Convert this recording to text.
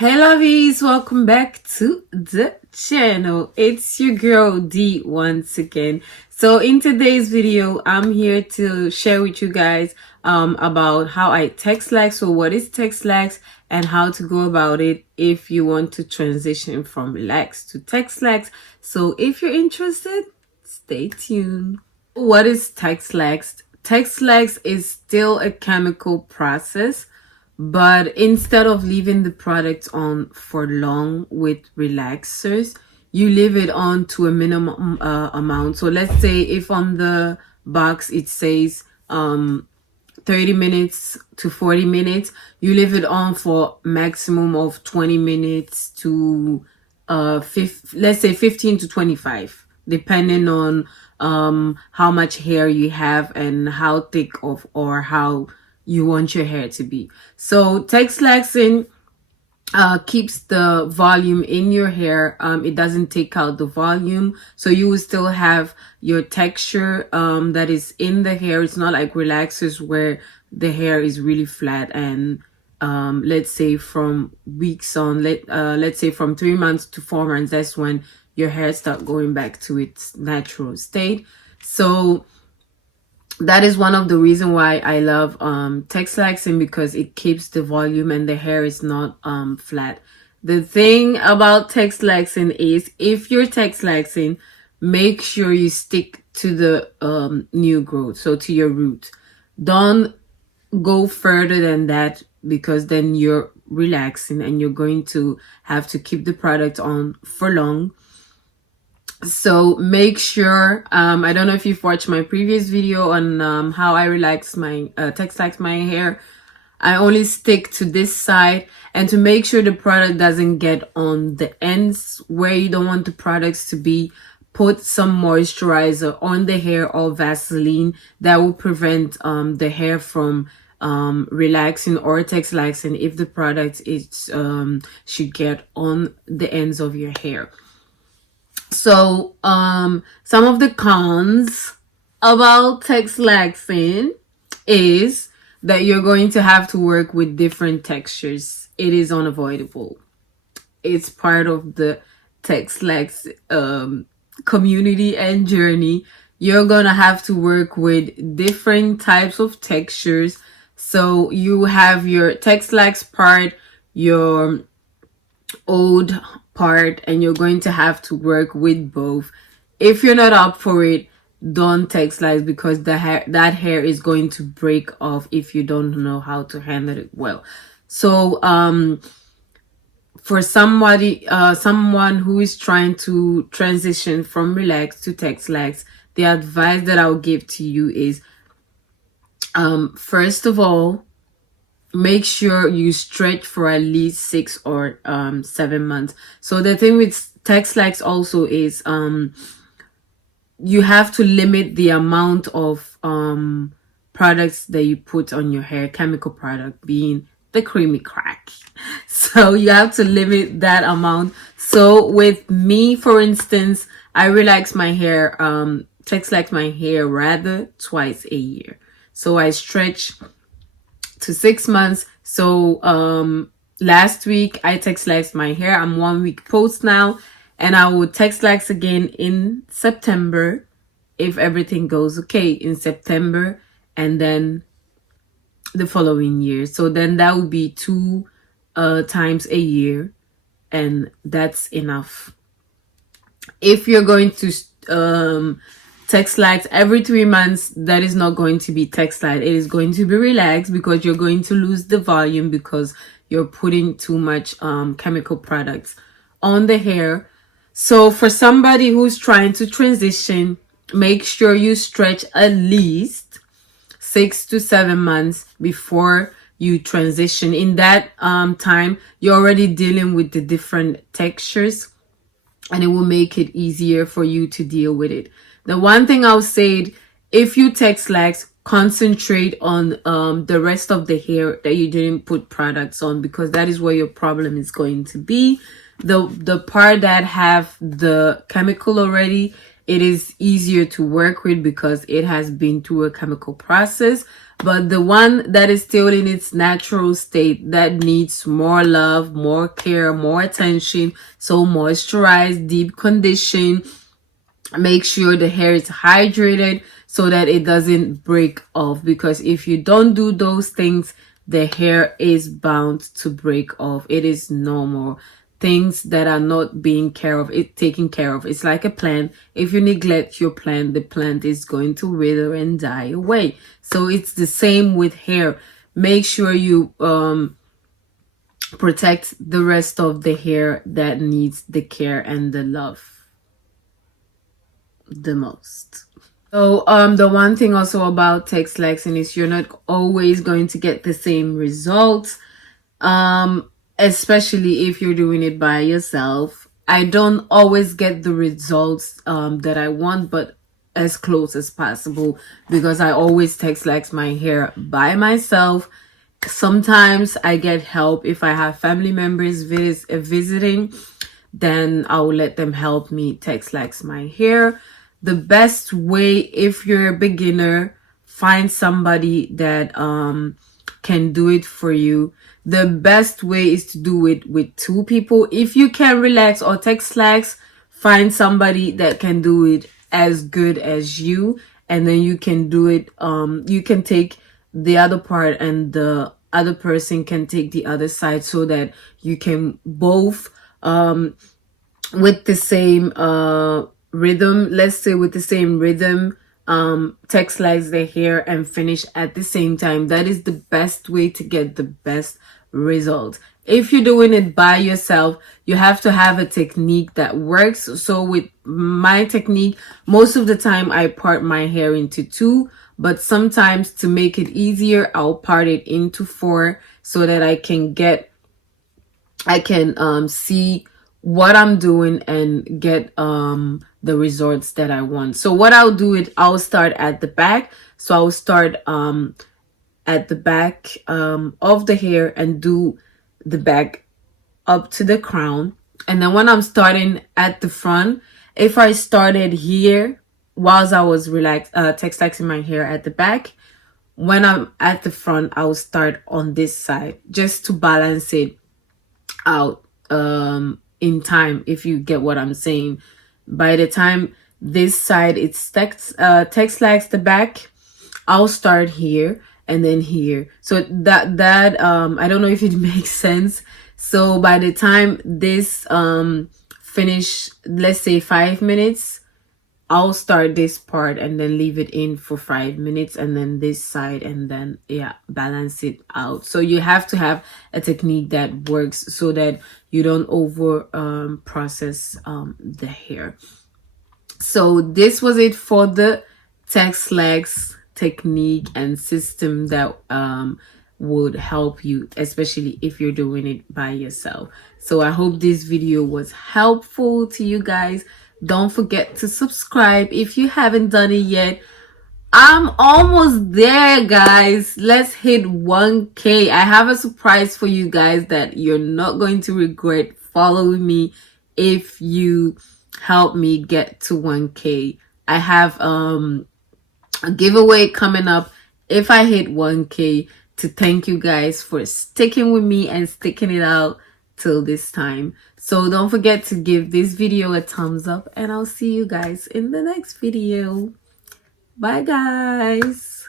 Hey lovies, welcome back to the channel. It's your girl D once again. So in today's video, I'm here to share with you guys about how I Texlaxed. So what is Texlaxed and how to go about it if you want to transition from lax to Texlaxed. So if you're interested, stay tuned. What is Texlaxed? Texlaxed is still a chemical process, but instead of leaving the product on for long with relaxers, you leave it on to a minimum amount. So let's say if on the box it says 30 minutes to 40 minutes, you leave it on for maximum of 20 minutes to let's say 15 to 25, depending on how much hair you have and how thick of or how you want your hair to be. So Texlaxing keeps the volume in your hair. It doesn't take out the volume, so you will still have your texture that is in the hair. It's not like relaxers where the hair is really flat and let's say from weeks on, let's say from 3 months to 4 months, that's when your hair start going back to its natural state. So that is one of the reasons why I love Texlaxing, because it keeps the volume and the hair is not flat. The thing about Texlaxing is if you're Texlaxing, make sure you stick to the new growth, so to your root. Don't go further than that, because then you're relaxing and you're going to have to keep the product on for long. So make sure, I don't know if you've watched my previous video on how I relax my Texlaxed my hair. I only stick to this side, and to make sure the product doesn't get on the ends where you don't want the products to be, put some moisturizer on the hair or Vaseline that will prevent the hair from relaxing or Texlaxing if the product is should get on the ends of your hair. So some of the cons about Texlaxing is that you're going to have to work with different textures. It is unavoidable. It's part of the Texlaxed community and journey. You're gonna have to work with different types of textures. So you have your Texlaxed part, your old part, and you're going to have to work with both. If you're not up for it, don't Texlaxed, because that hair is going to break off if you don't know how to handle it well. So for someone who is trying to transition from relax to Texlaxed, the advice that I'll give to you is first of all, make sure you stretch for at least 6 or 7 months. So the thing with Texlaxed also is you have to limit the amount of products that you put on your hair, chemical product being the creamy crack. So you have to limit that amount. So with me, for instance, I relax my hair, Texlaxed my hair rather twice a year. So I stretch to 6 months. So last week I Texlaxed my hair. I'm 1 week post now, and I will Texlaxed again in September if everything goes okay in September, and then the following year. So then that would be 2 times a year, and that's enough. If you're going to Texlaxed every 3 months, that is not going to be Texlaxed. It is going to be relaxed, because you're going to lose the volume because you're putting too much chemical products on the hair. So for somebody who's trying to transition, make sure you stretch at least 6 to 7 months before you transition. In that time, you're already dealing with the different textures, and it will make it easier for you to deal with it. The one thing I'll say, if you Texlaxed, concentrate on the rest of the hair that you didn't put products on, because that is where your problem is going to be. The part that have the chemical already, it is easier to work with because it has been through a chemical process. But the one that is still in its natural state, that needs more love, more care, more attention, so moisturize, deep condition, make sure the hair is hydrated so that it doesn't break off, because if you don't do those things, the hair is bound to break off. It is normal. Things that are not being taken care of, it's like a plant. If you neglect your plant, the plant is going to wither and die away. So it's the same with hair. Make sure you protect the rest of the hair that needs the care and the love the most. So the one thing also about Texlaxed is you're not always going to get the same results, especially if you're doing it by yourself. I don't always get the results that I want, but as close as possible, because I always Texlaxed my hair by myself. Sometimes I get help if I have family members visiting, then I'll let them help me Texlaxed my hair. The best way, if you're a beginner, find somebody that can do it for you. The best way is to do it with 2 people. If you can relax or Texlaxed, find somebody that can do it as good as you, and then you can do it. You can take the other part and the other person can take the other side, so that you can both with the same rhythm, let's say with the same rhythm, Texlaxed the hair and finish at the same time. That is the best way to get the best result. If you're doing it by yourself, you have to have a technique that works. So with my technique, most of the time I part my hair into 2, but sometimes to make it easier, I'll part it into 4 so that I can see what I'm doing and get the results that I want. So what I'll do is I'll start at the back. So I'll start at the back of the hair and do the back up to the crown. And then when I'm starting at the front, if I started here whilst I was Texlaxing my hair at the back, when I'm at the front, I'll start on this side just to balance it out in time, if you get what I'm saying. By the time this side it's Texlaxed the back, I'll start here and then here. So that I don't know if it makes sense. So by the time this finish, let's say 5 minutes, I'll start this part and then leave it in for 5 minutes, and then this side, and then balance it out. So you have to have a technique that works so that you don't over process the hair. So this was it for the Texlaxed technique and system that would help you, especially if you're doing it by yourself. So I hope this video was helpful to you guys. Don't forget to subscribe if you haven't done it yet. I'm almost there, guys. Let's hit 1K. I have a surprise for you guys that you're not going to regret following me if you help me get to 1K. I have a giveaway coming up if I hit 1K to thank you guys for sticking with me and sticking it out till this time. So don't forget to give this video a thumbs up, and I'll see you guys in the next video. Bye guys.